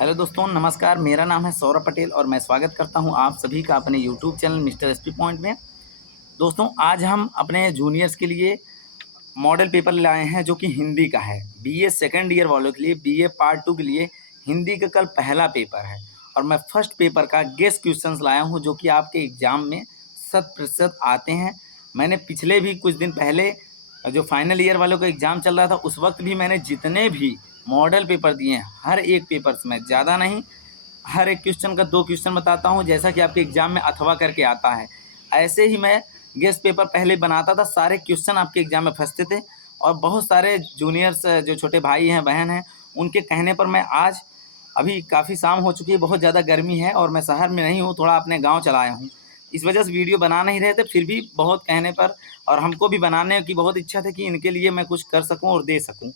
Hello दोस्तों, नमस्कार। मेरा नाम है सौरभ पटेल और मैं स्वागत करता हूं आप सभी का अपने YouTube channel mister SP point में। दोस्तों, आज हम अपने जूनियर्स के लिए मॉडल पेपर लाए हैं जो कि हिंदी का है। बीए सेकंड ईयर वालों के लिए, बीए पार्ट 2 के लिए हिंदी का कल पहला पेपर है और मैं फर्स्ट पेपर का गेस क्वेश्चंस लाया हूं जो कि आपके एग्ज़ाम में 100% आते हैं। मैंने पिछले भी कुछ दिन पहले जो फाइनल ईयर वालों का एग्ज़ाम चल रहा था उस वक्त भी मैंने जितने भी मॉडल पेपर दिए हैं, हर एक पेपर्स में ज़्यादा नहीं, हर एक क्वेश्चन का 2 क्वेश्चन बताता हूँ, जैसा कि आपके एग्ज़ाम में अथवा करके आता है। ऐसे ही मैं गेस्ट पेपर पहले बनाता था, सारे क्वेश्चन आपके एग्ज़ाम में फँसते थे और बहुत सारे जूनियर्स जो छोटे भाई हैं, बहन हैं, उनके कहने पर मैं आज अभी काफ़ी शाम हो चुकी है, बहुत ज़्यादा गर्मी है और मैं शहर में नहीं हूँ, थोड़ा अपने गाँव चला आया हूँ। इस वजह से वीडियो बना नहीं रहे थे, फिर भी बहुत कहने पर और हमको भी बनाने की बहुत इच्छा थी कि इनके लिए मैं कुछ कर सकूँ और दे सकूँ।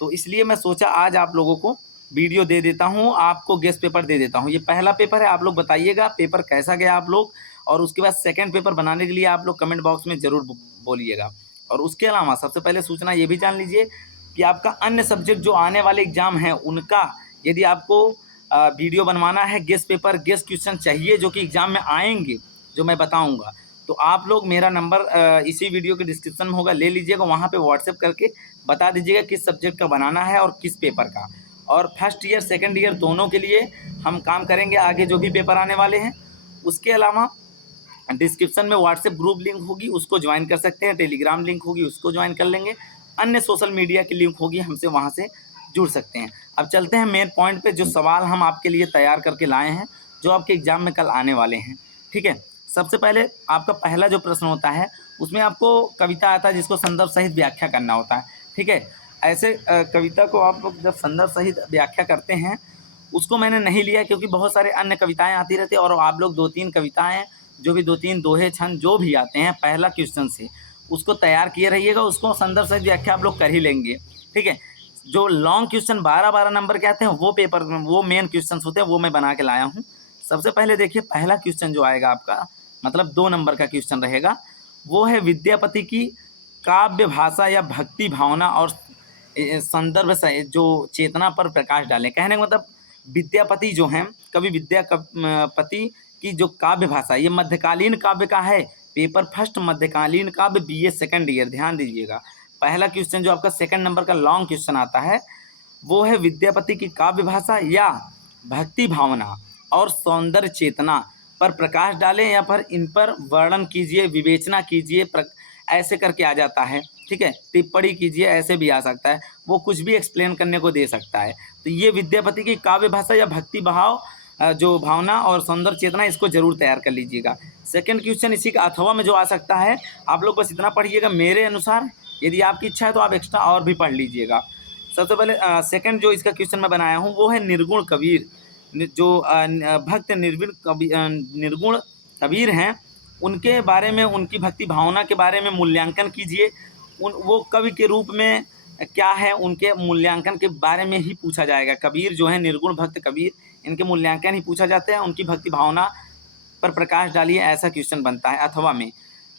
तो इसलिए मैं सोचा आज आप लोगों को वीडियो दे देता हूँ, आपको गेस्ट पेपर दे देता हूँ। ये पहला पेपर है, आप लोग बताइएगा पेपर कैसा गया आप लोग, और उसके बाद सेकंड पेपर बनाने के लिए आप लोग कमेंट बॉक्स में ज़रूर बोलिएगा। और उसके अलावा सबसे पहले सूचना ये भी जान लीजिए कि आपका अन्य सब्जेक्ट जो आने वाले एग्ज़ाम हैं उनका यदि आपको वीडियो बनवाना है, गेस्ट पेपर, गेस्ट क्वेश्चन चाहिए जो कि एग्ज़ाम में आएँगे, जो मैं बताऊँगा, तो आप लोग मेरा नंबर इसी वीडियो के डिस्क्रिप्शन में होगा, ले लीजिएगा, वहाँ पे व्हाट्सएप करके बता दीजिएगा किस सब्जेक्ट का बनाना है और किस पेपर का। और फर्स्ट ईयर सेकंड ईयर दोनों के लिए हम काम करेंगे आगे जो भी पेपर आने वाले हैं। उसके अलावा डिस्क्रिप्शन में व्हाट्सएप ग्रुप लिंक होगी, उसको ज्वाइन कर सकते हैं, टेलीग्राम लिंक होगी, उसको ज्वाइन कर लेंगे, अन्य सोशल मीडिया की लिंक होगी, हमसे वहाँ से जुड़ सकते हैं। अब चलते हैं मेन पॉइंट पे, जो सवाल हम आपके लिए तैयार करके लाए हैं जो आपके एग्ज़ाम में कल आने वाले हैं। ठीक है, सबसे पहले आपका पहला जो प्रश्न होता है उसमें आपको कविता आता है जिसको संदर्भ सहित व्याख्या करना होता है। ठीक है, ऐसे कविता को आप लोग जब संदर्भ सहित व्याख्या करते हैं, उसको मैंने नहीं लिया क्योंकि बहुत सारे अन्य कविताएं आती रहती है और आप लोग 2-3 कविताएं, जो भी 2-3 दोहे, छंद जो भी आते हैं पहला क्वेश्चन से, उसको तैयार किए रहिएगा, उसको संदर्भ सहित व्याख्या आप लोग कर ही लेंगे। ठीक है, जो लॉन्ग क्वेश्चन 12-12 नंबर के आते हैं वो पेपर में, वो मेन क्वेश्चन होते हैं, वो मैं बना के लाया हूँ। सबसे पहले देखिए, पहला क्वेश्चन जो आएगा आपका, मतलब 2 नंबर का क्वेश्चन रहेगा, वो है विद्यापति की काव्य भाषा या भक्ति भावना और संदर्भ से जो चेतना पर प्रकाश डालें। कहने का मतलब विद्यापति जो हैं, कवि विद्यापति की जो काव्य भाषा, ये मध्यकालीन काव्य का है। पेपर फर्स्ट मध्यकालीन काव्य, बीए सेकंड ईयर, ध्यान दीजिएगा। पहला क्वेश्चन जो आपका सेकंड नंबर का लॉन्ग क्वेश्चन आता है वो है विद्यापति की काव्य भाषा या भक्ति भावना और सौंदर्य चेतना पर प्रकाश डालें या पर इन पर वर्णन कीजिए, विवेचना कीजिए, ऐसे करके आ जाता है। ठीक है, टिप्पणी कीजिए, ऐसे भी आ सकता है, वो कुछ भी एक्सप्लेन करने को दे सकता है। तो ये विद्यापति की काव्य भाषा या भक्ति भाव, जो भावना और सौंदर्य चेतना, इसको जरूर तैयार कर लीजिएगा। सेकंड क्वेश्चन इसी का अथवा में जो आ सकता है, आप लोग बस इतना पढ़िएगा मेरे अनुसार, यदि आपकी इच्छा है तो आप एक्स्ट्रा और भी पढ़ लीजिएगा। सबसे पहले सेकंड जो इसका क्वेश्चन मैं बनाया हूँ वो है निर्गुण कबीर। जो भक्त निर्गुण कबीर हैं, उनके बारे में, उनकी भक्ति भावना के बारे में मूल्यांकन कीजिए। वो कवि के रूप में क्या है, उनके मूल्यांकन के बारे में ही पूछा जाएगा। कबीर जो है, निर्गुण भक्त कबीर, इनके मूल्यांकन ही पूछा जाता है, उनकी भक्ति भावना पर प्रकाश डालिए, ऐसा क्वेश्चन बनता है अथवा में।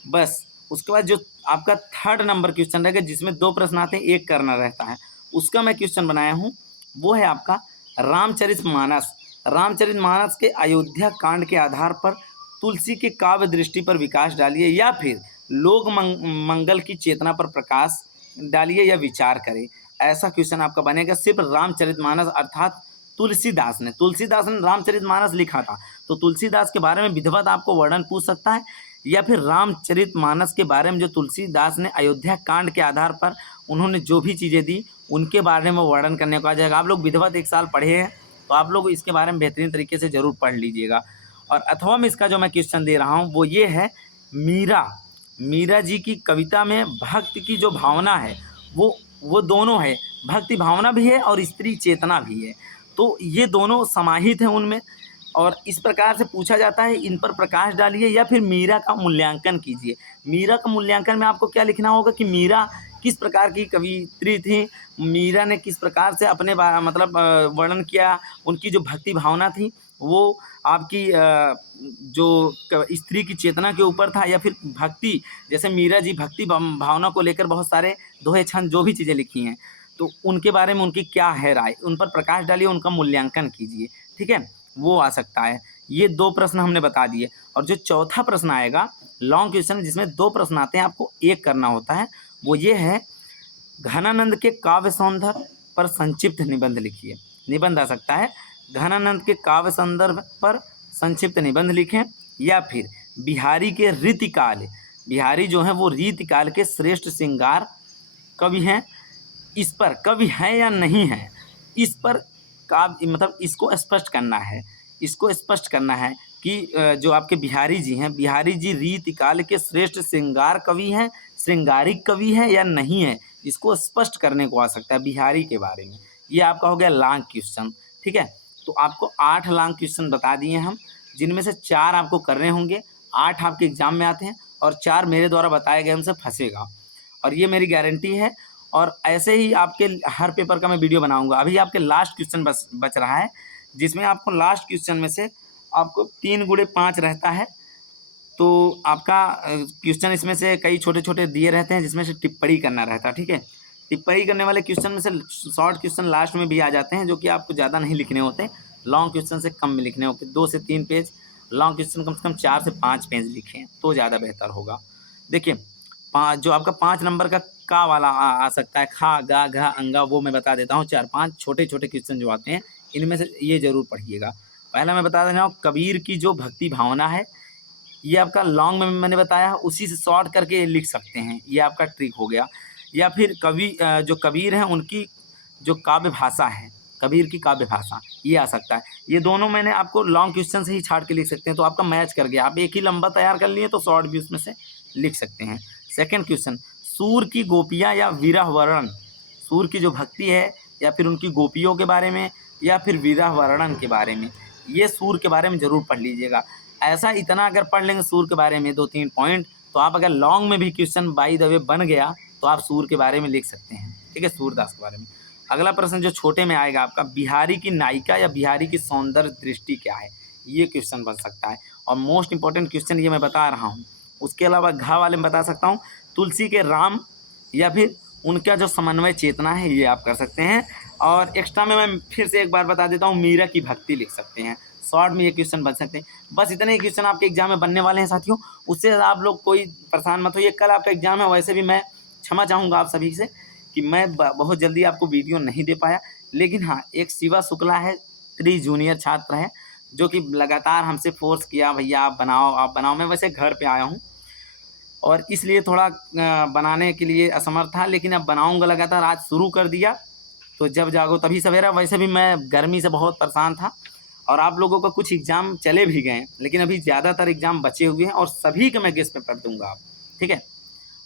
बस उसके बाद जो आपका थर्ड नंबर क्वेश्चन रहेगा जिसमें 2 प्रश्न आते हैं, एक करना रहता है, उसका मैं क्वेश्चन बनाया हूँ, वो है आपका रामचरितमानस। रामचरितमानस के अयोध्या कांड के आधार पर तुलसी के काव्य दृष्टि पर विकास डालिए या फिर लोक मंगल की चेतना पर प्रकाश डालिए या विचार करें। ऐसा क्वेश्चन आपका बनेगा। सिर्फ रामचरितमानस अर्थात तुलसीदास ने रामचरितमानस लिखा था, तो तुलसीदास के बारे में विधिवत आपको वर्णन पूछ सकता है, या फिर रामचरितमानस के बारे में जो तुलसीदास ने अयोध्या कांड के आधार पर उन्होंने जो भी चीज़ें दी उनके बारे में वर्णन करने को आ जाएगा। आप लोग विधिवत 1 साल पढ़े हैं तो आप लोग इसके बारे में बेहतरीन तरीके से ज़रूर पढ़ लीजिएगा। और अथवा में इसका जो मैं क्वेश्चन दे रहा हूँ वो ये है, मीरा जी की कविता में भक्त की जो भावना है वो दोनों है, भक्ति भावना भी है और स्त्री चेतना भी है, तो ये दोनों समाहित हैं उनमें। और इस प्रकार से पूछा जाता है, इन पर प्रकाश डालिए या फिर मीरा का मूल्यांकन कीजिए। मीरा का मूल्यांकन में आपको क्या लिखना होगा कि मीरा किस प्रकार की कवियत्री थी, मीरा ने किस प्रकार से अपने मतलब वर्णन किया, उनकी जो भक्ति भावना थी वो आपकी जो स्त्री की चेतना के ऊपर था या फिर भक्ति, जैसे मीरा जी भक्ति भावना को लेकर बहुत सारे दोहे छंद जो भी चीज़ें लिखी हैं, तो उनके बारे में उनकी क्या है राय, उन पर प्रकाश डालिए, उनका मूल्यांकन कीजिए, ठीक है, वो आ सकता है। ये 2 प्रश्न हमने बता दिए। और जो चौथा प्रश्न आएगा लॉन्ग क्वेश्चन, जिसमें 2 प्रश्न आते हैं, आपको एक करना होता है, वो ये है घनानंद के काव्य सौंदर्य पर संक्षिप्त निबंध लिखिए। निबंध आ सकता है घनानंद के काव्य संदर्भ पर संक्षिप्त निबंध लिखें, या फिर बिहारी के रीतिकाल, बिहारी जो है वो रीतिकाल के श्रेष्ठ श्रृंगार कवि हैं, इस पर कवि है या नहीं है, इस पर काव्य मतलब इसको स्पष्ट करना है, इसको स्पष्ट करना है कि जो आपके बिहारी जी हैं, बिहारी जी रीतिकाल के श्रेष्ठ श्रृंगार कवि हैं, श्रृंगारिक कवि हैं या नहीं है, इसको स्पष्ट करने को आ सकता है बिहारी के बारे में। ये आपका हो गया लॉन्ग क्वेश्चन, ठीक है। तो आपको 8 लॉन्ग क्वेश्चन बता दिए हम, जिनमें से 4 आपको करने होंगे, 8 आपके एग्जाम में आते हैं और 4 मेरे द्वारा बताए गए उनसे फंसेगा, और ये मेरी गारंटी है। और ऐसे ही आपके हर पेपर का मैं वीडियो बनाऊंगा। अभी आपके लास्ट क्वेश्चन बच रहा है, जिसमें आपको लास्ट क्वेश्चन में से आपको 3 गुणे 5 रहता है, तो आपका क्वेश्चन इसमें से कई छोटे छोटे दिए रहते हैं, जिसमें से टिप्पणी करना रहता है, ठीक है। टिप्पणी करने वाले क्वेश्चन में से शॉर्ट क्वेश्चन लास्ट में भी आ जाते हैं, जो कि आपको ज़्यादा नहीं लिखने होते, लॉन्ग क्वेश्चन से कम में लिखने होते, 2 से 3 पेज, लॉन्ग क्वेश्चन कम से कम 4 से 5 पेज लिखें तो ज़्यादा बेहतर होगा। देखिए जो आपका 5 नंबर का वाला आ सकता है, खा गा घा अंगा, वो मैं बता देता हूँ। 4-5 छोटे छोटे क्वेश्चन जो आते हैं, इनमें से ये जरूर पढ़िएगा। पहला मैं बता देता हूँ, कबीर की जो भक्ति भावना है, ये आपका लॉन्ग में मैंने बताया, उसी से शॉर्ट करके लिख सकते हैं, ये आपका ट्रिक हो गया। या फिर जो कबीर हैं उनकी जो काव्य भाषा है, कबीर की काव्य भाषा, ये आ सकता है। ये दोनों मैंने आपको लॉन्ग क्वेश्चन से ही छाट के लिख सकते हैं, तो आपका मैच कर गया। आप एक ही लंबा तैयार कर लिए तो शॉर्ट भी उसमें से लिख सकते हैं। सेकंड क्वेश्चन, सूर की गोपियाँ या विरह वर्णन, सूर की जो भक्ति है या फिर उनकी गोपियों के बारे में या फिर विरह वर्णन के बारे में, ये सूर के बारे में ज़रूर पढ़ लीजिएगा। ऐसा इतना अगर पढ़ लेंगे सूर के बारे में 2-3 पॉइंट, तो आप अगर लॉन्ग में भी क्वेश्चन बाय द वे बन गया तो आप सूर के बारे में लिख सकते हैं, ठीक है, सूरदास के बारे में। अगला प्रश्न जो छोटे में आएगा आपका, बिहारी की नायिका या बिहारी की सौंदर्य दृष्टि क्या है, ये क्वेश्चन बन सकता है। और मोस्ट इंपॉर्टेंट क्वेश्चन ये मैं बता रहा हूँ। उसके अलावा घा वाले में बता सकता हूँ, तुलसी के राम या फिर उनका जो समन्वय चेतना है, ये आप कर सकते हैं। और एक्स्ट्रा में मैं फिर से एक बार बता देता हूँ, मीरा की भक्ति लिख सकते हैं। शॉर्ट में ये क्वेश्चन बन सकते हैं। बस इतने ही क्वेश्चन आपके एग्जाम में बनने वाले हैं साथियों, उससे आप लोग कोई परेशान मत होइए। कल आपका एग्जाम है, वैसे भी मैं क्षमा चाहूँगा आप सभी से कि मैं बहुत जल्दी आपको वीडियो नहीं दे पाया, लेकिन हाँ, एक शिवा शुक्ला है, 3 जूनियर छात्र है, जो कि लगातार हमसे फोर्स किया, भैया आप बनाओ आप बनाओ। मैं वैसे घर पे आया हूँ और इसलिए थोड़ा बनाने के लिए असमर्थ था, लेकिन अब बनाऊँगा लगातार। आज शुरू कर दिया तो जब जागो तभी सवेरा। वैसे भी मैं गर्मी से बहुत परेशान था और आप लोगों का कुछ एग्ज़ाम चले भी गए, लेकिन अभी ज़्यादातर एग्ज़ाम बचे हुए हैं और सभी का मैं गेस्ट पेपर दूंगा आप, ठीक है।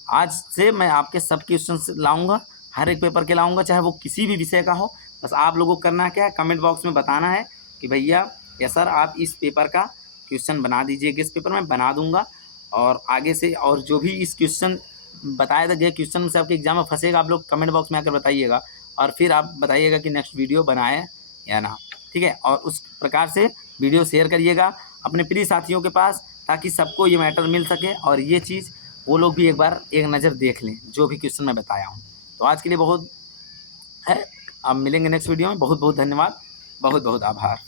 आज से मैं आपके सब क्वेश्चन लाऊंगा, हर एक पेपर के लाऊंगा, चाहे वो किसी भी विषय का हो। बस आप लोगों को करना क्या है, कमेंट बॉक्स में बताना है कि भैया या सर आप इस पेपर का क्वेश्चन बना दीजिए, गेस्ट पेपर में बना दूंगा। और आगे से और जो भी इस क्वेश्चन बताए गए क्वेश्चन से आपके एग्जाम में फंसेगा, आप लोग कमेंट बॉक्स में आकर बताइएगा, और फिर आप बताइएगा कि नेक्स्ट वीडियो बनाए या ना, ठीक है। और उस प्रकार से वीडियो शेयर करिएगा अपने प्रिय साथियों के पास, ताकि सबको ये मैटर मिल सके और ये चीज़ वो लोग भी एक बार एक नज़र देख लें, जो भी क्वेश्चन मैं बताया हूँ। तो आज के लिए बहुत है, अब मिलेंगे नेक्स्ट वीडियो में। बहुत बहुत धन्यवाद, बहुत बहुत आभार।